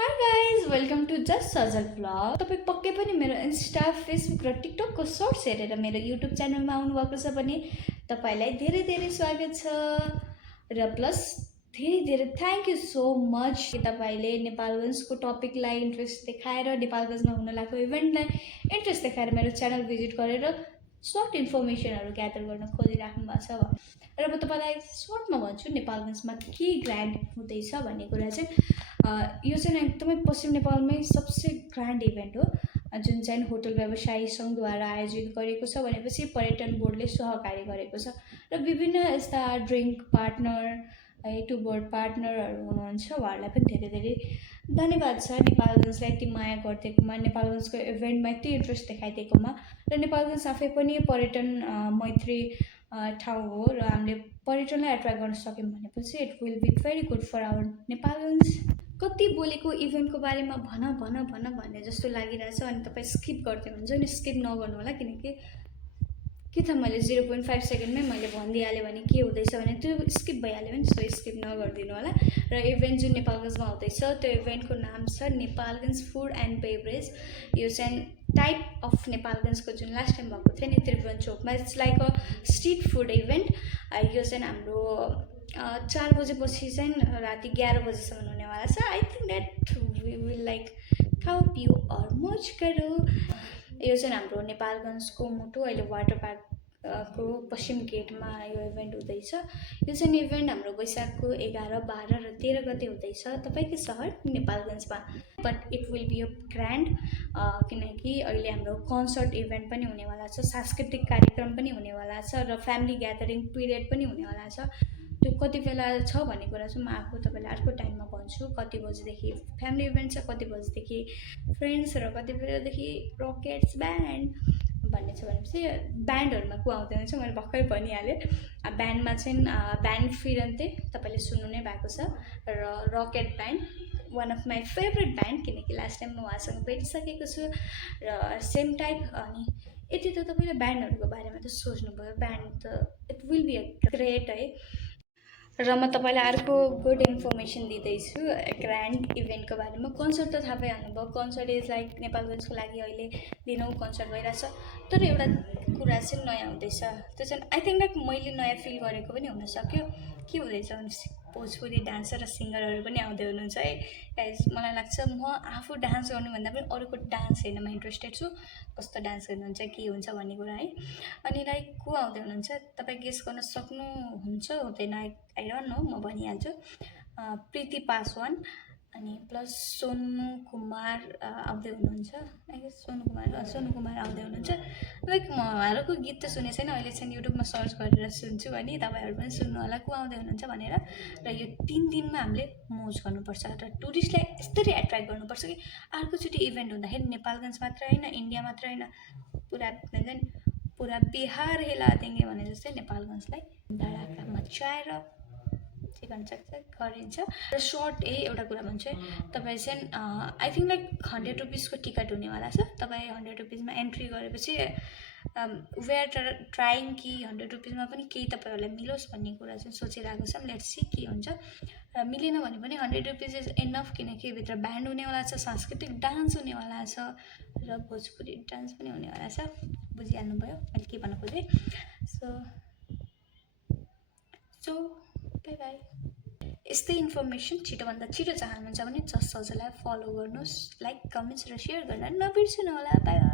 Hi guys, welcome to Just Sajal Vlog. तपाईँ पक्कै पनि मेरो इन्स्टा, फेसबुक र टिकटकको सर्ट्स हेरेर मेरो युट्युब च्यानलमा आउनुभएको छ भने तपाईँलाई धेरै धेरै स्वागत छ र प्लस धेरै धेरै थ्याङ्क यू सो मच कि तपाईँले नेपालगञ्जको टपिकलाई इन्ट्रेस्ट देखाएर नेपालगञ्जमा हुन लागेको इभेन्टलाई इन्ट्रेस्ट देखाएर मेरो च्यानल भिजिट गरेर सर्ट इन्फर्मेसनहरू ग्यादर गर्न खोजिराख्नु भएको छ र म तपाईँलाई सर्टमा भन्छु नेपालगञ्जमा के ग्रान्ड हुँदैछ भन्ने कुरा चाहिँ यो चाहिँ एकदमै पश्चिम नेपालमै सबसे ग्रान्ड इभेन्ट हो जुन चाहिँ होटल व्यवसायी सङ्घद्वारा आयोजित गरेको छ भनेपछि पर्यटन बोर्डले सहकारी गरेको छ र विभिन्न यस्ता ड्रिङ्क पार्टनर टु बोर्ड पार्टनरहरू हुनुहुन्छ उहाँहरूलाई पनि धेरै धेरै धन्यवाद छ नेपालगञ्जलाई यति माया गरिदिएकोमा नेपालगञ्जको इभेन्टमा यति इन्ट्रेस्ट देखाइदिएकोमा र नेपालगञ्ज आफै पनि पर्यटन मैत्री ठाउँ हो र हामीले पर्यटनलाई एट्र्याक्ट गर्न सक्यौँ भनेपछि it will be very good for our Nepalgunj. कति बोलेको इभेन्टको बारेमा भन भन भन भन्ने जस्तो लागिरहेछ अनि तपाईँ स्किप गर्दै हुन्छ नि स्किप नगर्नु होला किनकि के त मैले 0.5 सेकेन्डमै मैले भनिदिइहालेँ भने के हुँदैछ भने त्यो स्किप भइहाल्यो भने सो स्किप नगरिदिनु होला र इभेन्ट जुन नेपालगञ्जमा हुँदैछ त्यो इभेन्टको नाम छ नेपालगञ्ज फुड एन्ड बेभरेज। यो चाहिँ टाइप अफ नेपालगञ्जको जुन लास्ट टाइम भएको थियो नि त्रिभुवन चोकमा it's like a street food event. यो चाहिँ हाम्रो 4 बजेपछि चाहिँ राति 11 बजीसम्म हुनेवाला छ। I think that we will like खाऊ पिउ अर मोज गरौँ। यो चाहिँ हाम्रो नेपालगञ्जको मुटु अहिले वाटर पार्क को पश्चिम गेटमा यो इभेन्ट हुँदैछ। यो चाहिँ इभेन्ट हाम्रो वैशाखको 11, 12 र 13 गते हुँदैछ तपाईँकै सहर नेपालगञ्जमा। But it will be a grand किनकि अहिले हाम्रो कन्सर्ट इभेन्ट पनि हुनेवाला छ, सांस्कृतिक कार्यक्रम पनि हुनेवाला छ र फ्यामिली ग्यादरिङ पिरियड पनि हुनेवाला छ। त्यो कति बेला छ भन्ने कुरा चाहिँ म आफू तपाईँलाई अर्को टाइममा भन्छु। कति बजीदेखि फ्यामिली इभेन्ट छ, कति बजीदेखि फ्रेन्ड्स र कति बेलादेखि रकेट्स ब्यान्ड भन्ने छ भनेपछि ब्यान्डहरूमा को आउँदैन चाहिँ मैले भर्खरै भनिहालेँ। ब्यान्डमा चाहिँ ब्यान्ड फिरन्ते तपाईँले सुन्नु नै भएको छ र rocket band one of my favourite band किनकि लास्ट टाइम म उहाँसँग भेटिसकेको छु र सेम टाइप। अनि यति त तपाईँले ब्यान्डहरूको बारेमा त सोच्नुभयो, ब्यान्ड त it will be a great है। र म तपाईँलाई अर्को गुड इन्फर्मेसन दिँदैछु ग्रान्ड इभेन्टको बारेमा। कन्सर्ट त थाहा पाइहाल्नुभयो, कन्सर्ट इज लाइक नेपालगञ्जको लागि अहिले दिनौँ कन्सर्ट भइरहेछ। तर एउटा कुरा चाहिँ नयाँ हुँदैछ, त्यो चाहिँ आई थिङ्क लाइक मैले नयाँ फिल गरेको पनि हुनसक्यो। के हुँदैछ भने भोजपुरी डान्सर र सिङ्गरहरू पनि आउँदै हुनुहुन्छ है गाइज। मलाई लाग्छ म आफू डान्स गर्नुभन्दा पनि अरूको डान्स हेर्नमा इन्ट्रेस्टेड छु, कस्तो डान्स गर्नुहुन्छ के हुन्छ भन्ने कुरा है। अनि लाइक को आउँदै हुनुहुन्छ तपाईँ गेस गर्न सक्नुहुन्छ हुँदैन, आई डोन्ट नो, म भनिहाल्छु। प्रीति पासवान अनि प्लस सोनु कुमार आउँदै हुनुहुन्छ। आई गेस सोनु कुमार आउँदै हुनुहुन्छ। लाइक म उहाँहरूको गीत त सुनेको छैन, अहिले चाहिँ युट्युबमा सर्च गरेर सुन्छु अनि तपाईँहरू पनि सुन्नु होला को आउँदै हुनुहुन्छ भनेर। र यो 3 दिनमा हामीले मोज गर्नुपर्छ र टुरिस्टलाई यस्तरी एट्र्याक्ट गर्नुपर्छ कि अर्कोचोटि इभेन्ट हुँदाखेरि नेपालगञ्ज मात्र होइन, इन्डिया मात्र होइन, पुरा बिहार हिला देंगे भने जस्तै नेपालगञ्जलाई धडाका मचाएर के भन्न सक्छ गरिन्छ। र सर्ट एउटा कुरा भन्छु है, तपाईँ चाहिँ आई थिङ्क लाइक 100 रुपिसको टिकट हुनेवाला छ। तपाईँ 100 रुपिसमा एन्ट्री गरेपछि वी आर ट्राइङ कि 100 रुपिसमा पनि केही तपाईँहरूलाई मिलोस् भन्ने कुरा चाहिँ सोचिरहेको छौँ। लेट्स सी के हुन्छ। र मिलेन भने पनि 100 रुपिस इज इनफ किनकि भित्र ब्यान्ड हुनेवाला छ, सांस्कृतिक डान्स हुनेवाला छ र भोजपुरी डान्स पनि हुनेवाला छ। बुझिहाल्नुभयो मैले के भन्न खोजेँ। So by by. यस्तै इन्फर्मेसन छिटोभन्दा छिटो चाहनुहुन्छ भने जस्ट सजलाई फलो गर्नुहोस्, लाइक कमेन्ट्स र सेयर गर्न नबिर्सनु होला। By by.